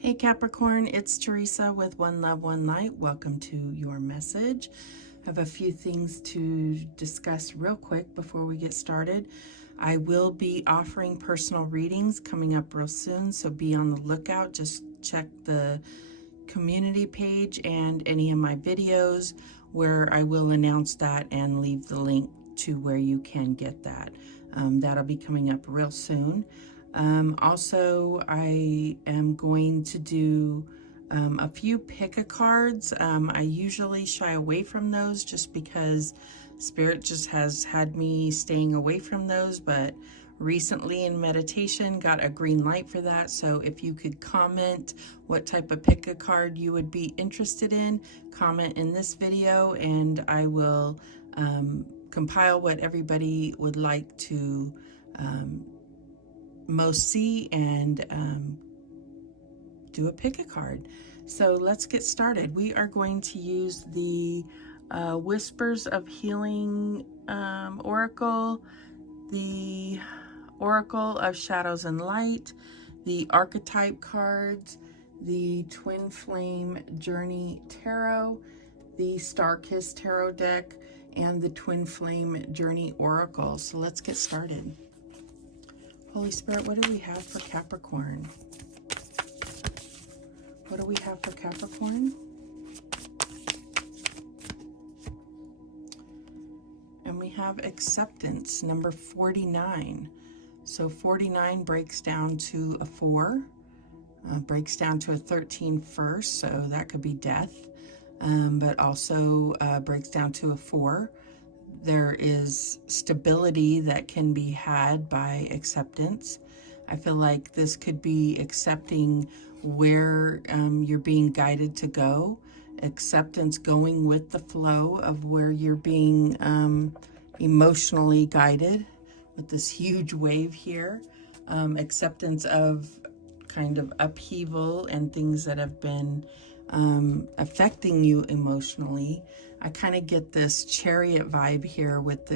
Hey Capricorn, it's Teresa with One Love, One Light. Welcome to your message. I have a few things to discuss real quick before we get started. I will be offering personal readings coming up real soon, so be on the lookout. Just check the community page and any of my videos where I will announce that and leave the link to where you can get that. That'll be coming up real soon. Also, I am going to do a few pick-a-cards. I usually shy away from those just because Spirit just has had me staying away from those, but recently in meditation got a green light for that. So if you could comment what type of pick-a-card you would be interested in, comment in this video, and I will compile what everybody would like to most see and do a pick-a-card. So let's get started. We are going to use the Whispers of Healing Oracle, the Oracle of Shadows and Light, the Archetype cards, the Twin Flame Journey Tarot, the Star Kiss Tarot deck, and the Twin Flame Journey Oracle. So let's get started. Holy Spirit, what do we have for Capricorn? What do we have for Capricorn? And we have acceptance, number 49. So 49 breaks down to a 4, breaks down to a 13 first, so that could be death, but also breaks down to a 4. There is stability that can be had by acceptance. I feel like this could be accepting where you're being guided to go, acceptance going with the flow of where you're being emotionally guided with this huge wave here, acceptance of kind of upheaval and things that have been affecting you emotionally. I kind of get this Chariot vibe here with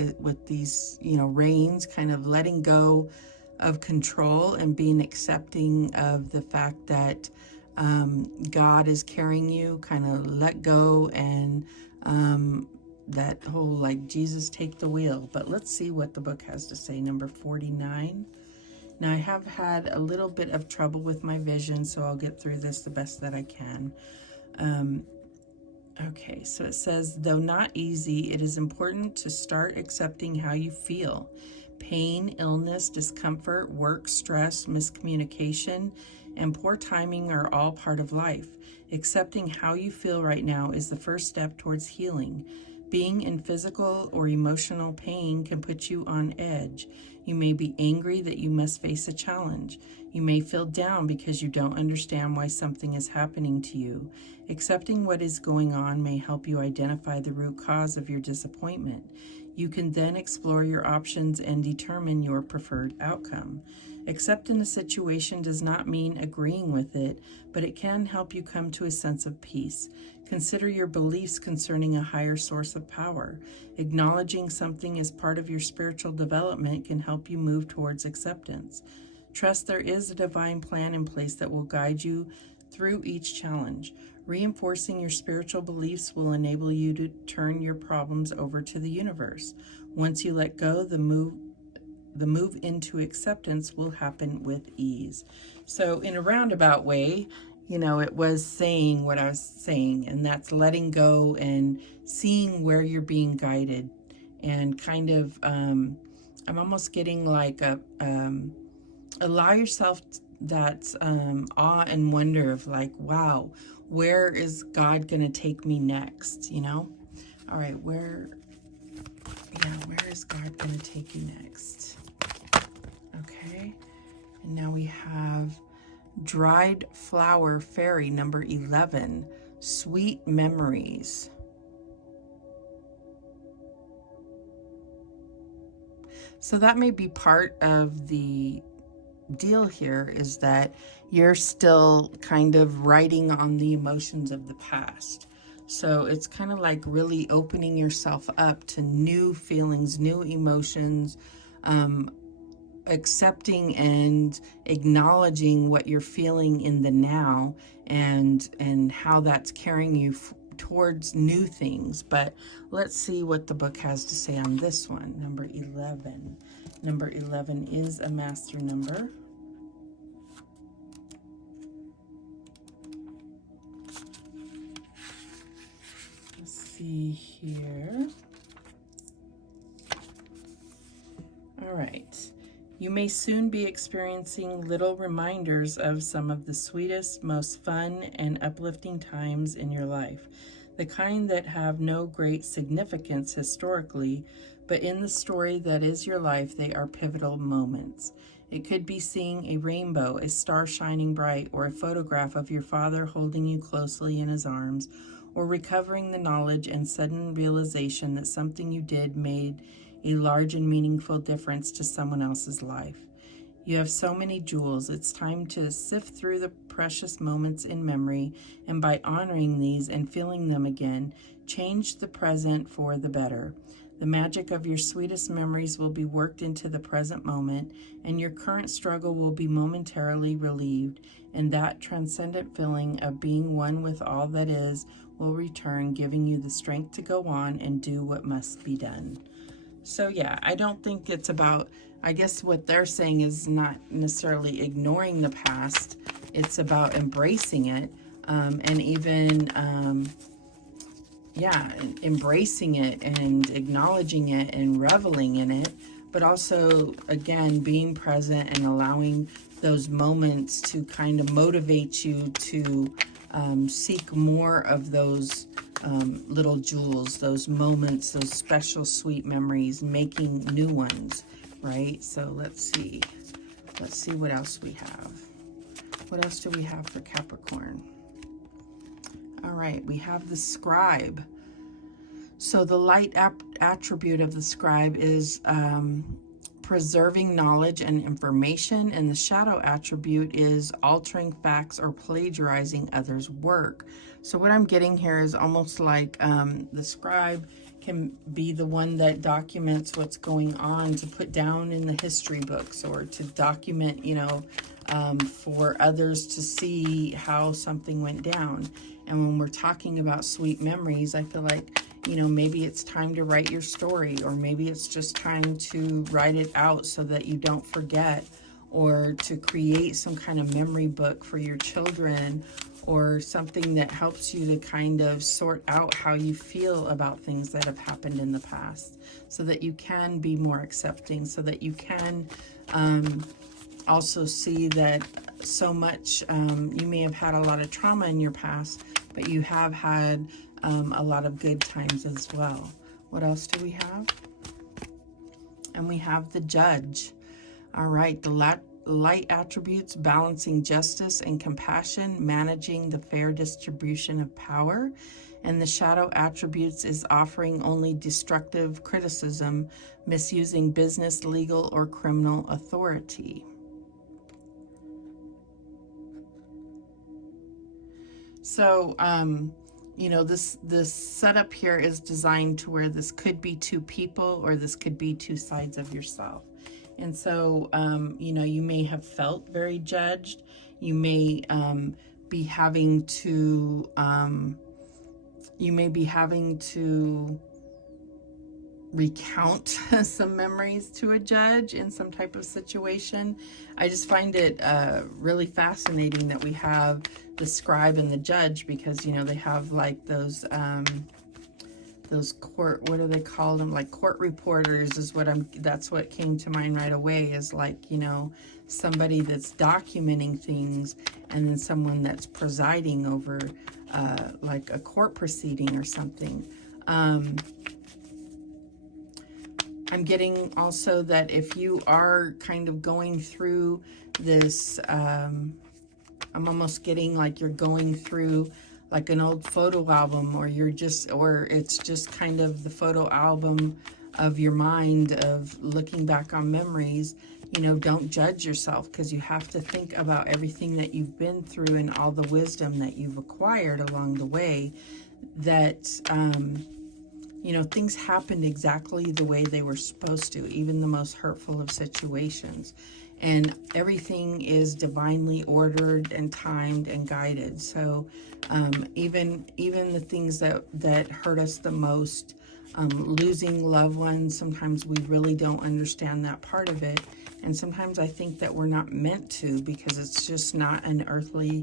these, reins, kind of letting go of control and being accepting of the fact that God is carrying you, kind of let go, and that whole like Jesus take the wheel. But let's see what the book has to say. Number 49. Now I have had a little bit of trouble with my vision, so I'll get through this the best that I can. Okay, so it says, though not easy, it is important to start accepting how you feel. Pain, illness, discomfort, work, stress, miscommunication, and poor timing are all part of life. Accepting how you feel right now is the first step towards healing. Being in physical or emotional pain can put you on edge. You may be angry that you must face a challenge. You may feel down because you don't understand why something is happening to you. Accepting what is going on may help you identify the root cause of your disappointment. You can then explore your options and determine your preferred outcome. Accepting a situation does not mean agreeing with it, but it can help you come to a sense of peace. Consider your beliefs concerning a higher source of power. Acknowledging something as part of your spiritual development can help you move towards acceptance. Trust there is a divine plan in place that will guide you through each challenge. Reinforcing your spiritual beliefs will enable you to turn your problems over to the universe. Once you let go, the move into acceptance will happen with ease. So in a roundabout way, it was saying what I was saying, and that's letting go and seeing where you're being guided, and kind of, I'm almost getting like allow yourself that awe and wonder of like, wow, where is God going to take me next? All right, where is God going to take you next? Okay, and now we have Dried Flower Fairy, number 11, Sweet Memories. So that may be part of the deal here, is that you're still kind of riding on the emotions of the past. So it's kind of like really opening yourself up to new feelings, new emotions, accepting and acknowledging what you're feeling in the now, and how that's carrying you towards new things. But let's see what the book has to say on this one. Number 11. Number 11 is a master number. Let's see here. All right. You may soon be experiencing little reminders of some of the sweetest, most fun, and uplifting times in your life. The kind that have no great significance historically, but in the story that is your life, they are pivotal moments. It could be seeing a rainbow, a star shining bright, or a photograph of your father holding you closely in his arms, or recovering the knowledge and sudden realization that something you did made a large and meaningful difference to someone else's life. You have so many jewels. It's time to sift through the precious moments in memory, and by honoring these and feeling them again, change the present for the better. The magic of your sweetest memories will be worked into the present moment, and your current struggle will be momentarily relieved, and that transcendent feeling of being one with all that is will return, giving you the strength to go on and do what must be done. So yeah, I don't think it's about, I guess what they're saying is not necessarily ignoring the past. It's about embracing it, and even, embracing it and acknowledging it and reveling in it, but also, again, being present and allowing those moments to kind of motivate you to seek more of those little jewels, those moments, those special sweet memories, making new ones, right? So let's see what else we have. What else do we have for Capricorn? All right, we have the scribe. So the light attribute of the scribe is preserving knowledge and information, and the shadow attribute is altering facts or plagiarizing others' work. So what I'm getting here is almost like the scribe can be the one that documents what's going on to put down in the history books, or to document, for others to see how something went down. And when we're talking about sweet memories, I feel like, maybe it's time to write your story, or maybe it's just time to write it out so that you don't forget, or to create some kind of memory book for your children, or something that helps you to kind of sort out how you feel about things that have happened in the past, so that you can be more accepting, so that you can also see that so much, you may have had a lot of trauma in your past, but you have had a lot of good times as well. What else do we have? And we have the judge. All right, the light attributes: balancing justice and compassion, managing the fair distribution of power. And the shadow attributes is offering only destructive criticism, misusing business, legal, or criminal authority. So, this setup here is designed to where this could be two people, or this could be two sides of yourself. And so, you may have felt very judged. You may be having to, recount some memories to a judge in some type of situation. I just find it really fascinating that we have the scribe and the judge, because they have like those court, what do they call them, like court reporters is that's what came to mind right away, is like, somebody that's documenting things, and then someone that's presiding over like a court proceeding or something. I'm getting also that if you are kind of going through this, I'm almost getting like you're going through like an old photo album, or it's just kind of the photo album of your mind of looking back on memories. Don't judge yourself, because you have to think about everything that you've been through and all the wisdom that you've acquired along the way, that you know, things happened exactly the way they were supposed to, even the most hurtful of situations. And everything is divinely ordered and timed and guided. So even the things that hurt us the most, losing loved ones, sometimes we really don't understand that part of it. And sometimes I think that we're not meant to, because it's just not an earthly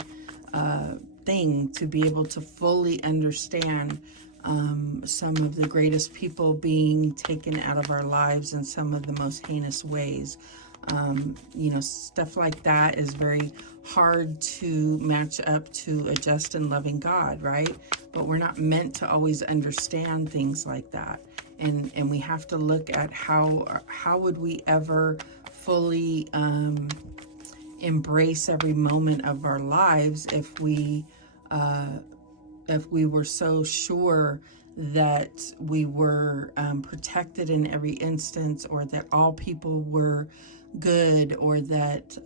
thing to be able to fully understand some of the greatest people being taken out of our lives in some of the most heinous ways. You know, stuff like that is very hard to match up to a just and loving God, right? But we're not meant to always understand things like that. And we have to look at how would we ever fully embrace every moment of our lives if we were so sure that we were protected in every instance, or that all people were good, or that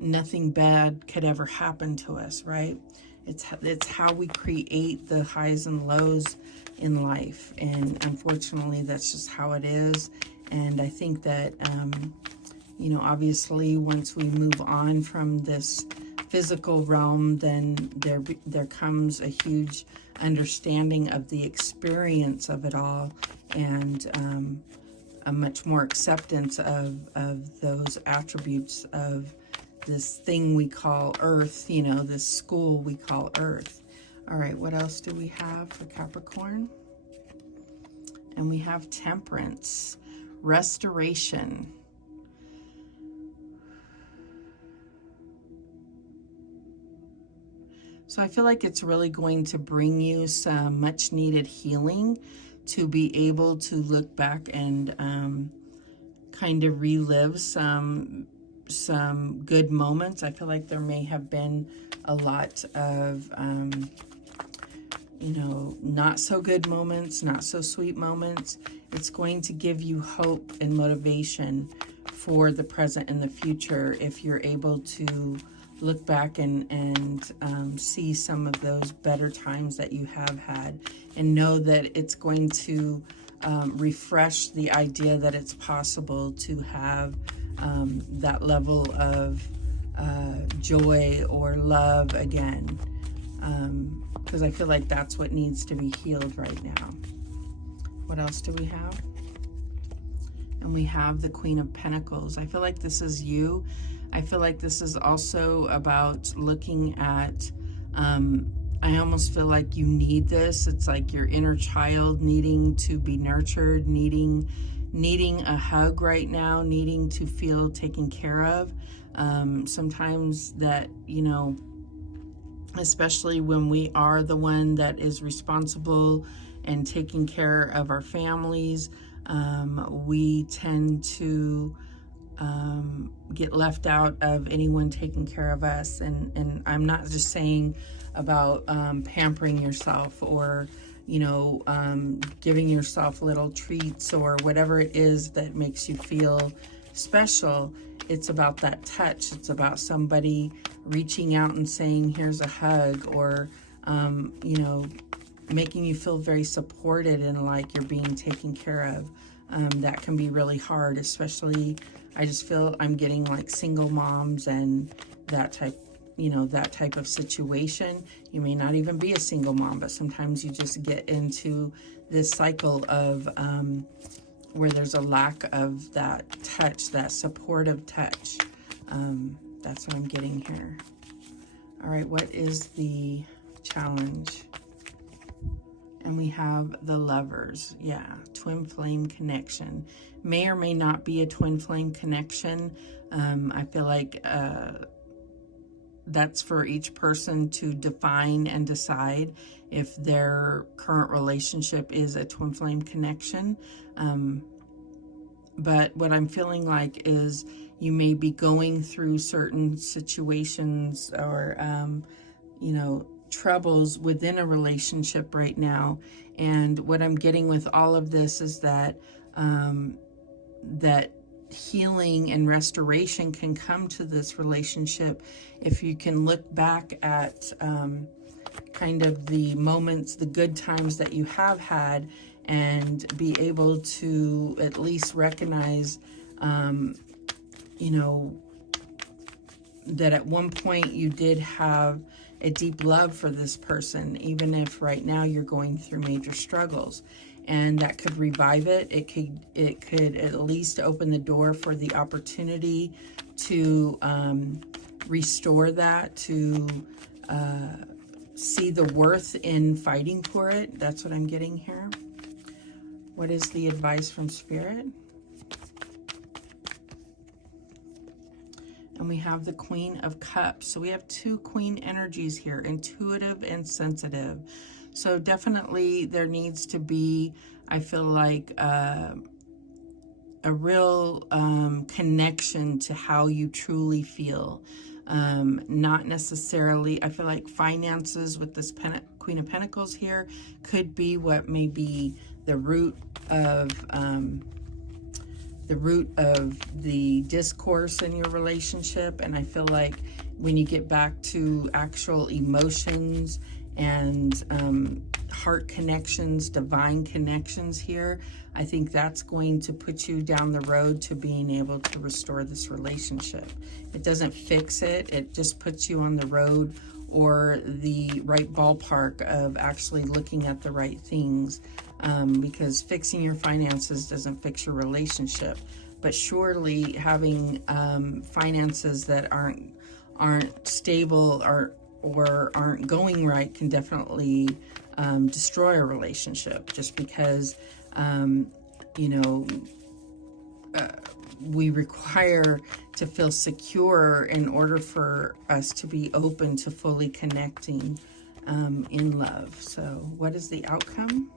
nothing bad could ever happen to us, right? It's how we create the highs and lows in life, and unfortunately that's just how it is. And I think that you know, obviously once we move on from this physical realm, then there comes a huge understanding of the experience of it all, and a much more acceptance of those attributes of this thing we call Earth, you know, this school we call Earth. All right, what else do we have for Capricorn? And we have Temperance, restoration. So I feel like it's really going to bring you some much needed healing to be able to look back and kind of relive some good moments. I feel like there may have been a lot of you know, not so good moments, not so sweet moments. It's going to give you hope and motivation for the present and the future if you're able to look back and see some of those better times that you have had, and know that it's going to refresh the idea that it's possible to have that level of joy or love again, because I feel like that's what needs to be healed right now. What else do we have? And we have the Queen of Pentacles. I feel like this is you. I feel like this is also about looking at, I almost feel like you need this. It's like your inner child needing to be nurtured, needing a hug right now, needing to feel taken care of. Sometimes that, you know, especially when we are the one that is responsible and taking care of our families, we tend to get left out of anyone taking care of us. And I'm not just saying about pampering yourself, or, you know, giving yourself little treats or whatever it is that makes you feel special. It's about that touch. It's about somebody reaching out and saying, here's a hug, or, you know, making you feel very supported and like you're being taken care of. That can be really hard, especially, I just feel I'm getting like single moms and that type, you know, that type of situation. You may not even be a single mom, but sometimes you just get into this cycle of where there's a lack of that touch, that supportive touch. That's what I'm getting here. All right, what is the challenge? And we have the Lovers. Yeah, twin flame connection. May or may not be a twin flame connection. I feel like that's for each person to define and decide if their current relationship is a twin flame connection. But what I'm feeling like is you may be going through certain situations or, you know, troubles within a relationship right now. And what I'm getting with all of this is that that healing and restoration can come to this relationship if you can look back at kind of the moments, the good times that you have had, and be able to at least recognize, you know, that at one point you did have a deep love for this person, even if right now you're going through major struggles. And that could revive it. It could at least open the door for the opportunity to restore that, to see the worth in fighting for it. That's what I'm getting here. What is the advice from Spirit? And we have the Queen of Cups. So we have two Queen energies here, intuitive and sensitive. So definitely there needs to be, I feel like, a real connection to how you truly feel. Not necessarily, I feel like finances with this Queen of Pentacles here could be what may be the root of the discourse in your relationship. And I feel like when you get back to actual emotions and heart connections, divine connections here, I think that's going to put you down the road to being able to restore this relationship. It doesn't fix it, it just puts you on the road or the right ballpark of actually looking at the right things, because fixing your finances doesn't fix your relationship. But surely having finances that aren't stable or aren't going right can definitely destroy a relationship, just because you know, we require to feel secure in order for us to be open to fully connecting in love. So what is the outcome?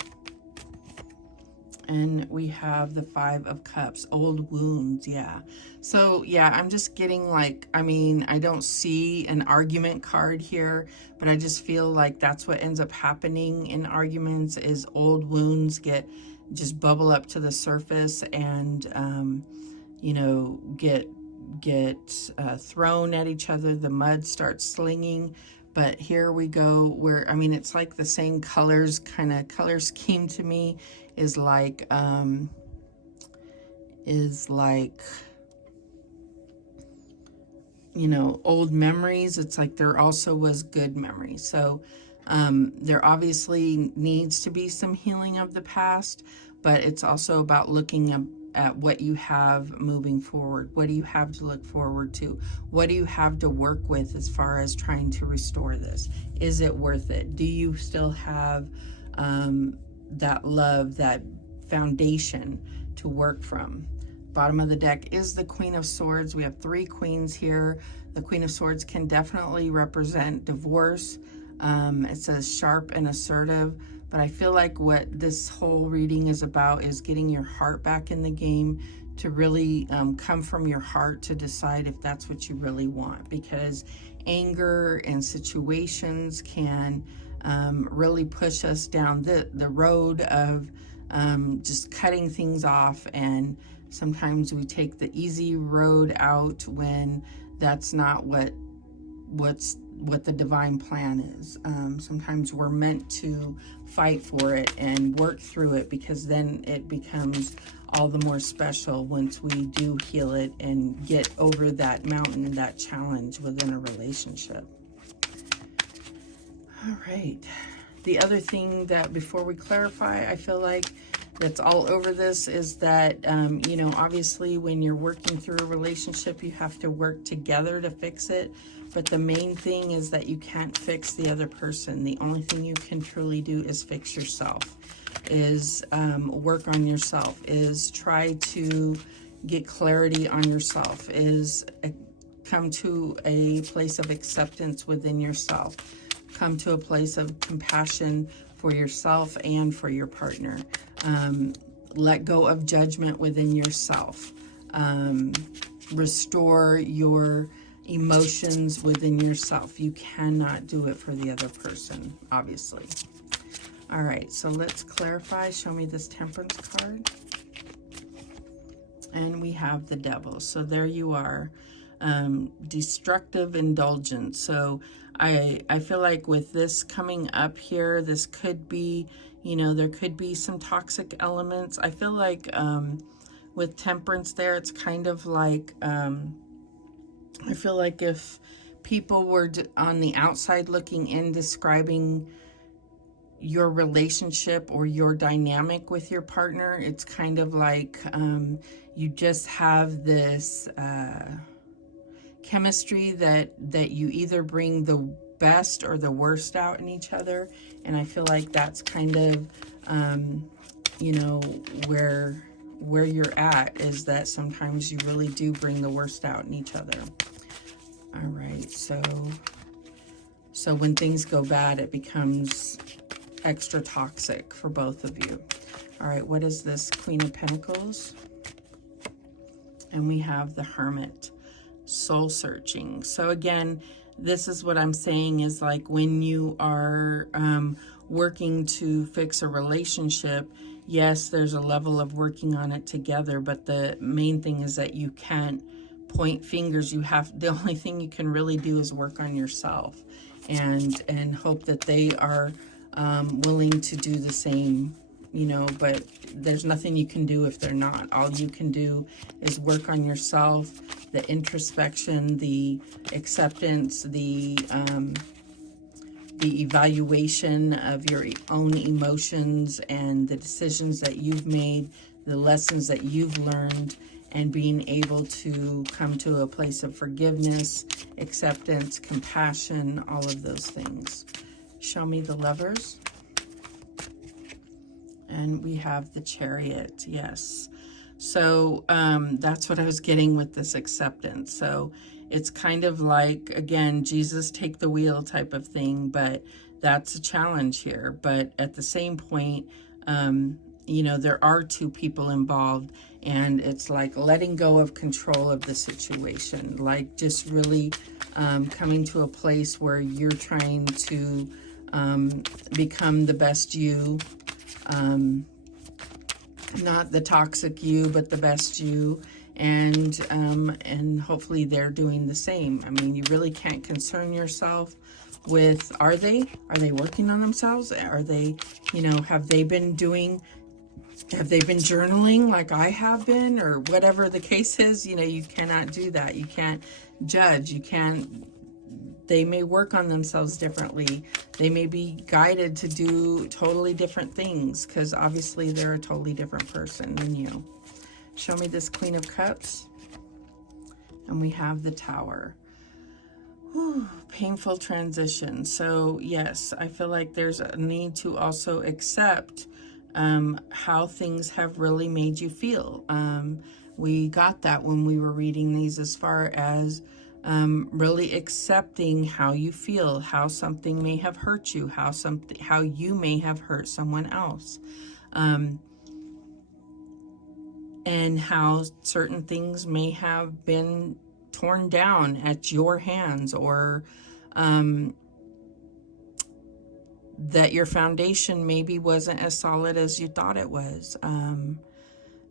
And we have the Five of Cups, old wounds. Yeah. So yeah, I'm just getting like, I mean, I don't see an argument card here, but I just feel like that's what ends up happening in arguments, is old wounds just bubble up to the surface and, you know, get thrown at each other. The mud starts slinging. But here we go, where, I mean, it's like the same colors, kind of color scheme to me is like, you know, old memories. It's like there also was good memories. So there obviously needs to be some healing of the past, but it's also about looking at what you have moving forward. What do you have to look forward to? What do you have to work with as far as trying to restore this? Is it worth it? Do you still have that love, that foundation to work from? Bottom of the deck is the Queen of Swords. We have three queens here. The Queen of Swords can definitely represent divorce. It says sharp and assertive. But I feel like what this whole reading is about is getting your heart back in the game, to really come from your heart to decide if that's what you really want. Because anger and situations can really push us down the road of just cutting things off. And sometimes we take the easy road out when that's not what the divine plan is. Sometimes we're meant to fight for it and work through it, because then it becomes all the more special once we do heal it and get over that mountain, that challenge within a relationship. All right. The other thing that, before we clarify, I feel like that's all over this is that, you know, obviously when you're working through a relationship, you have to work together to fix it. But the main thing is that you can't fix the other person. The only thing you can truly do is fix yourself, is work on yourself, is try to get clarity on yourself, is come to a place of acceptance within yourself, come to a place of compassion for yourself and for your partner. Let go of judgment within yourself. Restore your emotions within yourself. You cannot do it for the other person, obviously. All right, so let's clarify. Show me this Temperance card. And we have the Devil. So there you are. destructive indulgence. So I feel like with this coming up here, this could be, you know, there could be some toxic elements. I feel like with temperance there, it's kind of like, I feel like if people were on the outside looking in, describing your relationship or your dynamic with your partner, it's kind of like you just have this chemistry that you either bring the best or the worst out in each other. And I feel like that's kind of you know, where you're at, is that sometimes you really do bring the worst out in each other. All right, so when things go bad, it becomes extra toxic for both of you. All right, what is this? Queen of Pentacles. And we have the Hermit. Soul searching. So again, this is what I'm saying, is like when you are working to fix a relationship, yes, there's a level of working on it together, but the main thing is that you can't point fingers. The only thing you can really do is work on yourself and hope that they are willing to do the same, you know, but there's nothing you can do if they're not. All you can do is work on yourself, the introspection, the acceptance, the evaluation of your own emotions and the decisions that you've made, the lessons that you've learned, and being able to come to a place of forgiveness, acceptance, compassion, all of those things. Show me the Lovers. And we have the Chariot. Yes. So that's what I was getting with this acceptance. So it's kind of like, again, Jesus take the wheel type of thing, but that's a challenge here. But at the same point, you know, there are two people involved, and it's like letting go of control of the situation, like just really coming to a place where you're trying to become the best you, not the toxic you, but the best you, and hopefully they're doing the same. I mean, you really can't concern yourself with, are they working on themselves? Are they, you know, have they been journaling like I have been, or whatever the case is? You know, you cannot do that. You can't judge. You can't. They may work on themselves differently. They may be guided to do totally different things, because obviously they're a totally different person than you. Show me this Queen of Cups. And we have the Tower. Whew, painful transition. So yes, I feel like there's a need to also accept how things have really made you feel. We got that when we were reading these, as far as really accepting how you feel, how something may have hurt you, how you may have hurt someone else, and how certain things may have been torn down at your hands, or that your foundation maybe wasn't as solid as you thought it was.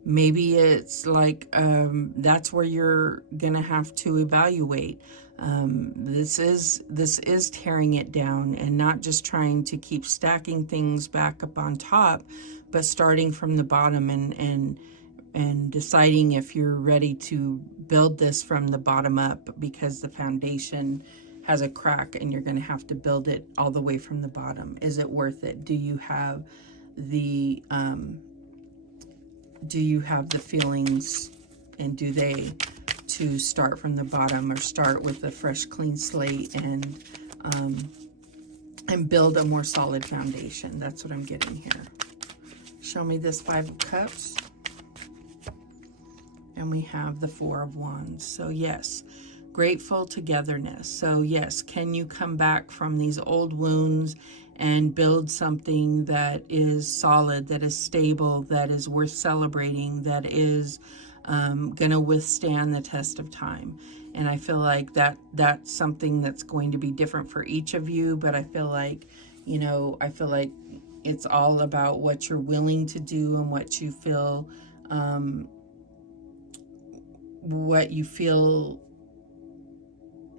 Maybe it's like that's where you're gonna have to evaluate. This is tearing it down, and not just trying to keep stacking things back up on top, but starting from the bottom and deciding if you're ready to build this from the bottom up, because the foundation has a crack and you're going to have to build it all the way from the bottom. Is it worth it? Do you have the feelings, and do they, to start from the bottom, or start with a fresh clean slate and build a more solid foundation? That's what I'm getting here. Show me this Five of Cups. And we have the Four of Wands. So yes, grateful togetherness. So yes, can you come back from these old wounds and build something that is solid, that is stable, that is worth celebrating, that is going to withstand the test of time? And I feel like that's something that's going to be different for each of you. But I feel like, you know, it's all about what you're willing to do, and what you feel,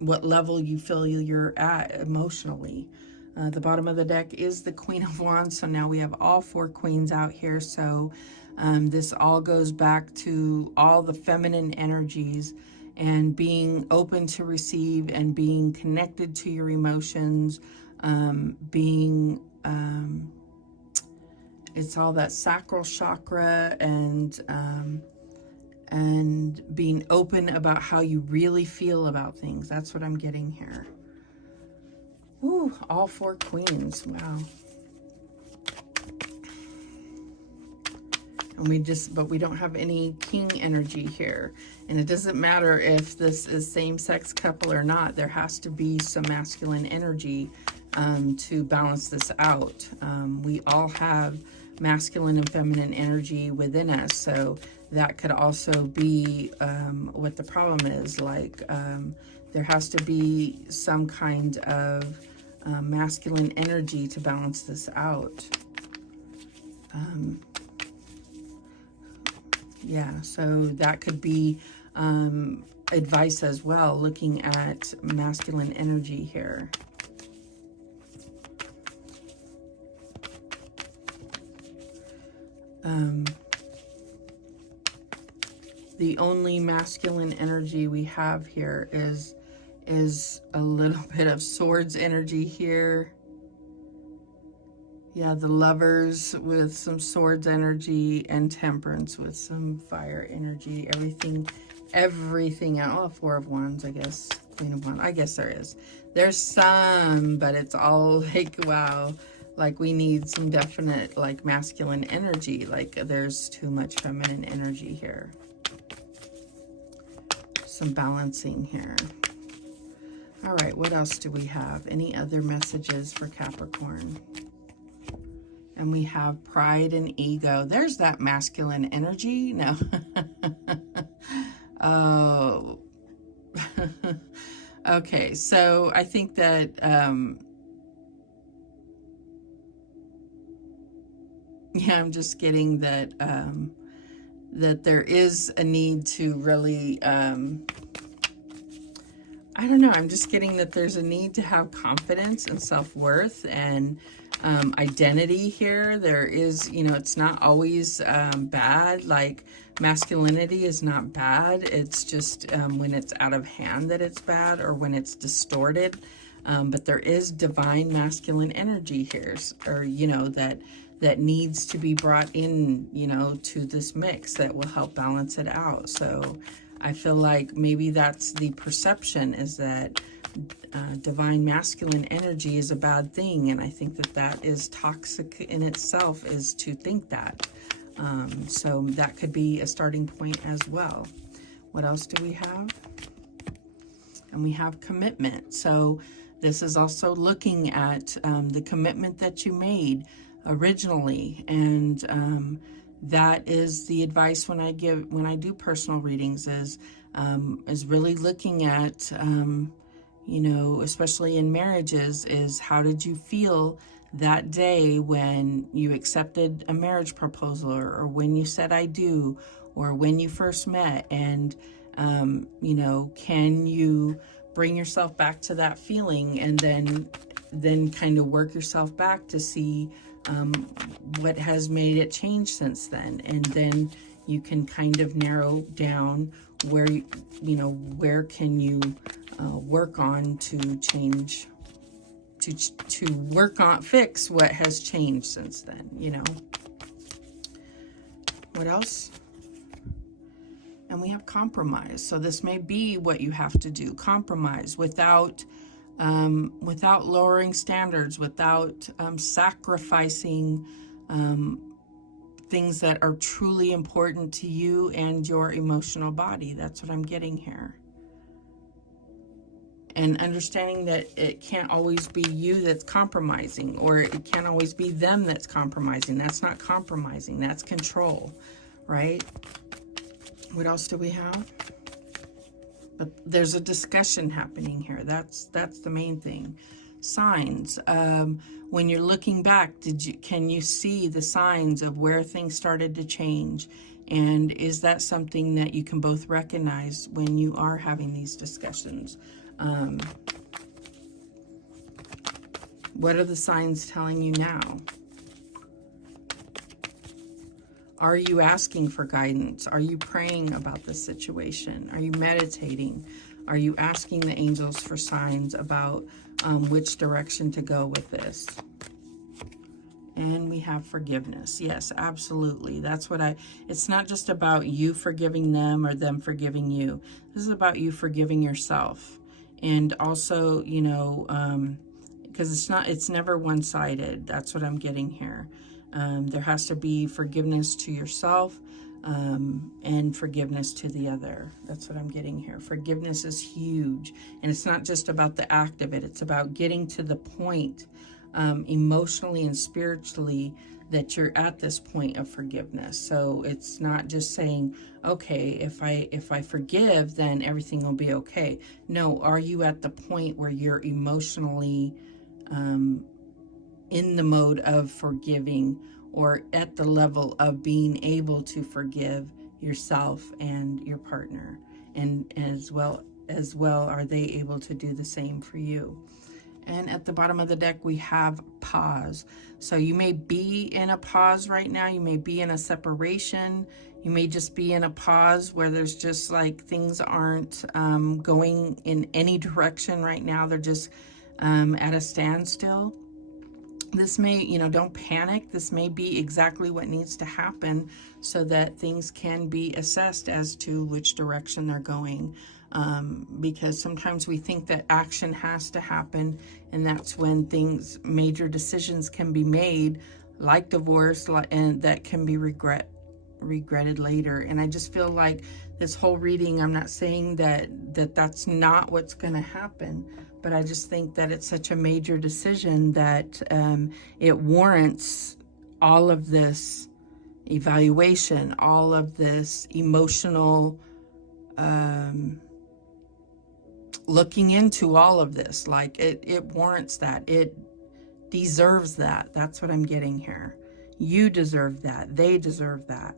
what level you feel you're at emotionally. The bottom of the deck is the Queen of Wands, so now we have all 4 queens out here. So this all goes back to all the feminine energies and being open to receive and being connected to your emotions, it's all that sacral chakra and being open about how you really feel about things. That's what I'm getting here. Ooh, all 4 queens. Wow. And but we don't have any king energy here. And it doesn't matter if this is same-sex couple or not. There has to be some masculine energy to balance this out. We all have masculine and feminine energy within us. So that could also be what the problem is. Like there has to be some kind of masculine energy to balance this out. Yeah, so that could be advice as well, looking at masculine energy here. The only masculine energy we have here is a little bit of swords energy here. Yeah, the Lovers with some swords energy and Temperance with some fire energy. Everything all 4 of Wands, I guess. Queen of Wands. I guess there is. There's some, but it's all like, wow. Like we need some definite like masculine energy. Like there's too much feminine energy here. Some balancing here. All right, what else do we have? Any other messages for Capricorn? And we have pride and ego. There's that masculine energy. No. Oh. Okay, so I think that yeah, I'm just getting that that there is a need to really I don't know, I'm just getting that there's a need to have confidence and self-worth and identity here. There is, you know, it's not always bad. Like masculinity is not bad. It's just when it's out of hand that it's bad, or when it's distorted. But there is divine masculine energy here, or, you know, that needs to be brought in, you know, to this mix that will help balance it out. So I feel like maybe that's the perception, is that divine masculine energy is a bad thing, and I think that that is toxic in itself, is to think that. So that could be a starting point as well. What else do we have? And we have commitment. So this is also looking at the commitment that you made originally, and that is the advice when I do personal readings, is really looking at you know, especially in marriages, is how did you feel that day when you accepted a marriage proposal, or when you said I do, or when you first met, and you know, can you bring yourself back to that feeling, and then kind of work yourself back to see what has made it change since then, and then you can kind of narrow down where you know, where can you work on to change, to work on, fix what has changed since then, you know. What else? And we have compromise. So this may be what you have to do, compromise without lowering standards, without sacrificing things that are truly important to you and your emotional body. That's what I'm getting here. And understanding that it can't always be you that's compromising, or it can't always be them that's compromising. That's not compromising, that's control, right? What else do we have? But there's a discussion happening here. That's the main thing. Signs. When you're looking back, can you see the signs of where things started to change? And is that something that you can both recognize when you are having these discussions? What are the signs telling you now? Are you asking for guidance? Are you praying about this situation? Are you meditating? Are you asking the angels for signs about which direction to go with this? And we have forgiveness. Yes, absolutely. That's what it's not just about you forgiving them or them forgiving you. This is about you forgiving yourself. And also, you know, because it's never one-sided. That's what I'm getting here. There has to be forgiveness to yourself and forgiveness to the other. That's what I'm getting here. Forgiveness is huge. And it's not just about the act of it. It's about getting to the point emotionally and spiritually that you're at this point of forgiveness. So it's not just saying, okay, if I forgive, then everything will be okay. No, are you at the point where you're emotionally in the mode of forgiving, or at the level of being able to forgive yourself and your partner, and as well are they able to do the same for you? And at the bottom of the deck we have pause. So you may be in a pause right now, you may be in a separation, you may just be in a pause where there's just like things aren't going in any direction right now. They're just at a standstill. This may, you know, don't panic. This may be exactly what needs to happen so that things can be assessed as to which direction they're going. Because sometimes we think that action has to happen, and that's when major decisions can be made, like divorce, and that can be regretted later. And I just feel like this whole reading, I'm not saying that's not what's going to happen, but I just think that it's such a major decision that it warrants all of this evaluation, all of this emotional looking into all of this. Like it warrants that. It deserves that. That's what I'm getting here. You deserve that. They deserve that.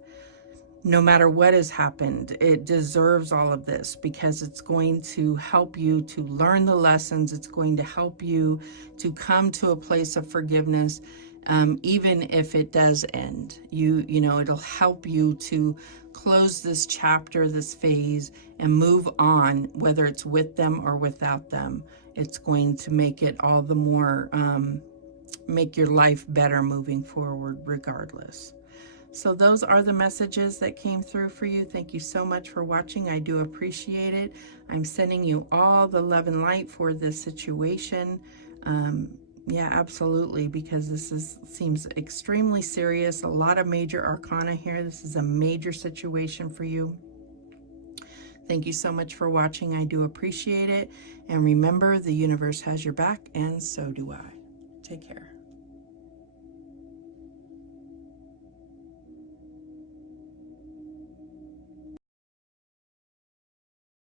No matter what has happened, it deserves all of this, because it's going to help you to learn the lessons. It's going to help you to come to a place of forgiveness, even if it does end. You know, it'll help you to close this chapter, this phase, and move on, whether it's with them or without them. It's going to make it all the more, make your life better moving forward regardless. So those are the messages that came through for you. Thank you so much for watching. I do appreciate it. I'm sending you all the love and light for this situation. Yeah, absolutely, because this seems extremely serious. A lot of major arcana here. This is a major situation for you. Thank you so much for watching. I do appreciate it. And remember, the universe has your back, and so do I. Take care.